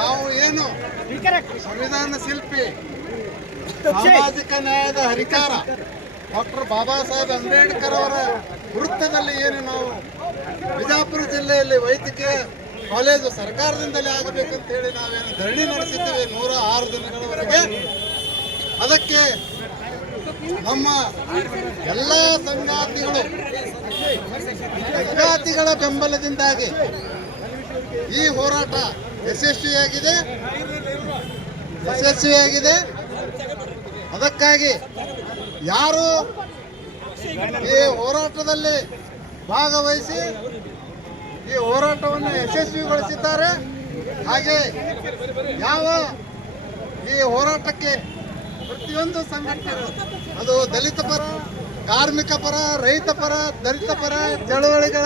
ನಾವು ಏನು ಸಂವಿಧಾನ ಶಿಲ್ಪಿ ಸಾಮಾಜಿಕ ನ್ಯಾಯದ ಹರಿಕಾರ ಡಾಕ್ಟರ್ ಬಾಬಾ ಸಾಹೇಬ್ ಅಂಬೇಡ್ಕರ್ ಅವರ ವೃತ್ತದಲ್ಲಿ ಏನು ನಾವು ಬಿಜಾಪುರ ಜಿಲ್ಲೆಯಲ್ಲಿ ವೈದ್ಯಕೀಯ ಕಾಲೇಜು ಸರ್ಕಾರದಿಂದಲೇ ಆಗಬೇಕಂತ ಹೇಳಿ ನಾವೇನು ಧರಣಿ ನಡೆಸಿದ್ದೇವೆ 106 ದಿನಗಳವರೆಗೆ. ಅದಕ್ಕೆ ನಮ್ಮ ಎಲ್ಲ ಸಂಗಾತಿಗಳ ಬೆಂಬಲದಿಂದಾಗಿ ಈ ಹೋರಾಟ ಯಶಸ್ವಿಯಾಗಿದೆ. ಅದಕ್ಕಾಗಿ ಯಾರು ಈ ಹೋರಾಟದಲ್ಲಿ ಭಾಗವಹಿಸಿ ಈ ಹೋರಾಟವನ್ನು ಯಶಸ್ವಿಗೊಳಿಸಿದ್ದಾರೆ, ಹಾಗೆ ಯಾವ ಈ ಹೋರಾಟಕ್ಕೆ ಪ್ರತಿಯೊಂದು ಸಂಘಟನೆಗಳು, ಅದು ದಲಿತ ಪರ, ಕಾರ್ಮಿಕ ಪರ, ರೈತ ಪರ, ದಲಿತ ಪರ ಚಳವಳಿಗಳ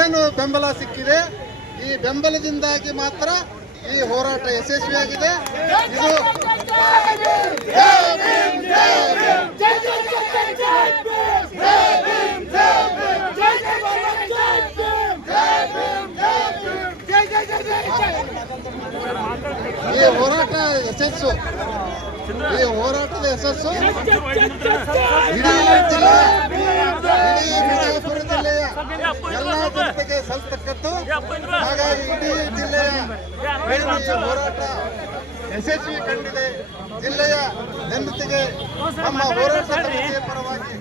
ಏನು ಬೆಂಬಲ ಸಿಕ್ಕಿದೆ, ಈ ಬೆಂಬಲದಿಂದಾಗಿ ಮಾತ್ರ ಈ ಹೋರಾಟ ಯಶಸ್ವಿಯಾಗಿದೆ. ಇದು ಈ ಹೋರಾಟದ ಯಶಸ್ಸು ಇಡೀ ಬಿಜಾಪುರ ಜಿಲ್ಲೆಯ ಎಲ್ಲ ಜನತೆಗೆ ಸಲ್ತಕ್ಕದ್ದು. ಹಾಗಾಗಿ ಇಡೀ ಜಿಲ್ಲೆಯ ಹೋರಾಟ ಯಶಸ್ವಿ ಕಂಡಿದೆ. ಜಿಲ್ಲೆಯ ಜನತೆಗೆ ನಮ್ಮ ಹೋರಾಟ ಸಮಿತಿಯ ಪರವಾಗಿ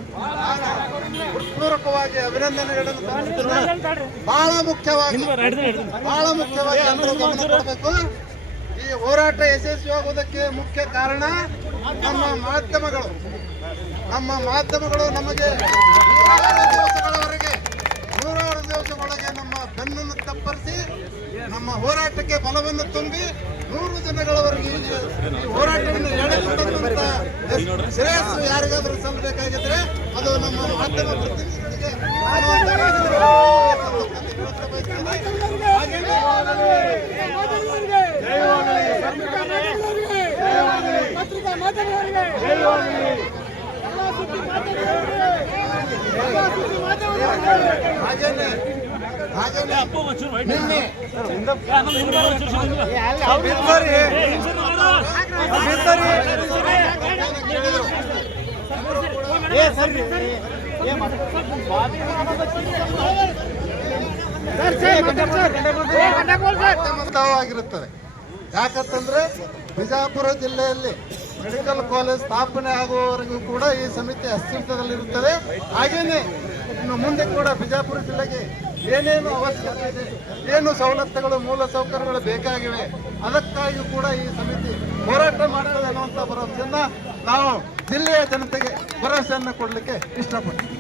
ಹೃತ್ಪೂರ್ವಕವಾಗಿ ಅಭಿನಂದನೆಗಳನ್ನು ಸಲ್ಲಿಸುತ್ತೇನೆ. ಬಹಳ ಮುಖ್ಯವಾಗಿ ಎಲ್ಲರೂ ಗಮನ ಕೊಡಬೇಕು. ಈ ಹೋರಾಟ ಯಶಸ್ವಿಯಾಗುವುದಕ್ಕೆ ಮುಖ್ಯ ಕಾರಣ ನಮ್ಮ ಮಾಧ್ಯಮಗಳು ನಮಗೆ 106 ದಿವಸಗಳೊಳಗೆ ನಮ್ಮ ಬೆನ್ನನ್ನು ತಪ್ಪರಿಸಿ ನಮ್ಮ ಹೋರಾಟಕ್ಕೆ ಬಲವನ್ನು ತುಂಬಿ 100 ದಿನಗಳವರೆಗೆ ಈ ಹೋರಾಟವನ್ನು ನಡೆಸಿದಂತ ಶ್ರೇಯಸ್ಸು ಯಾರಿಗಾದರೂ ಸಲ್ಲಬೇಕಾಗಿದ್ರೆ ಅದು ನಮ್ಮ ಮಾಧ್ಯಮ ಪ್ರತಿನಿಧಿಗಳಿಗೆ ನಿನ್ನೆ ಆಗಿರುತ್ತದೆ. ಯಾಕಂತಂದ್ರೆ ಬಿಜಾಪುರ ಜಿಲ್ಲೆಯಲ್ಲಿ ಮೆಡಿಕಲ್ ಕಾಲೇಜ್ ಸ್ಥಾಪನೆ ಆಗುವವರೆಗೂ ಕೂಡ ಈ ಸಮಿತಿ ಅಸ್ತಿತ್ವದಲ್ಲಿರುತ್ತದೆ. ಹಾಗೇನೆ ಇನ್ನು ಮುಂದೆ ಕೂಡ ಬಿಜಾಪುರ ಜಿಲ್ಲೆಗೆ ಏನೇನು ಅವಶ್ಯಕತೆ ಇದೆ, ಏನು ಸವಲತ್ತುಗಳು, ಮೂಲ ಸೌಕರ್ಯಗಳು ಬೇಕಾಗಿವೆ, ಅದಕ್ಕಾಗಿ ಕೂಡ ಈ ಸಮಿತಿ ಹೋರಾಟ ಮಾಡ್ತದೆ ಅನ್ನುವಂಥ ಭರವಸೆಯನ್ನ ನಾವು ಜಿಲ್ಲೆಯ ಜನತೆಗೆ ಭರವಸೆಯನ್ನು ಕೊಡಲಿಕ್ಕೆ ಇಷ್ಟಪಡ್ತೀವಿ.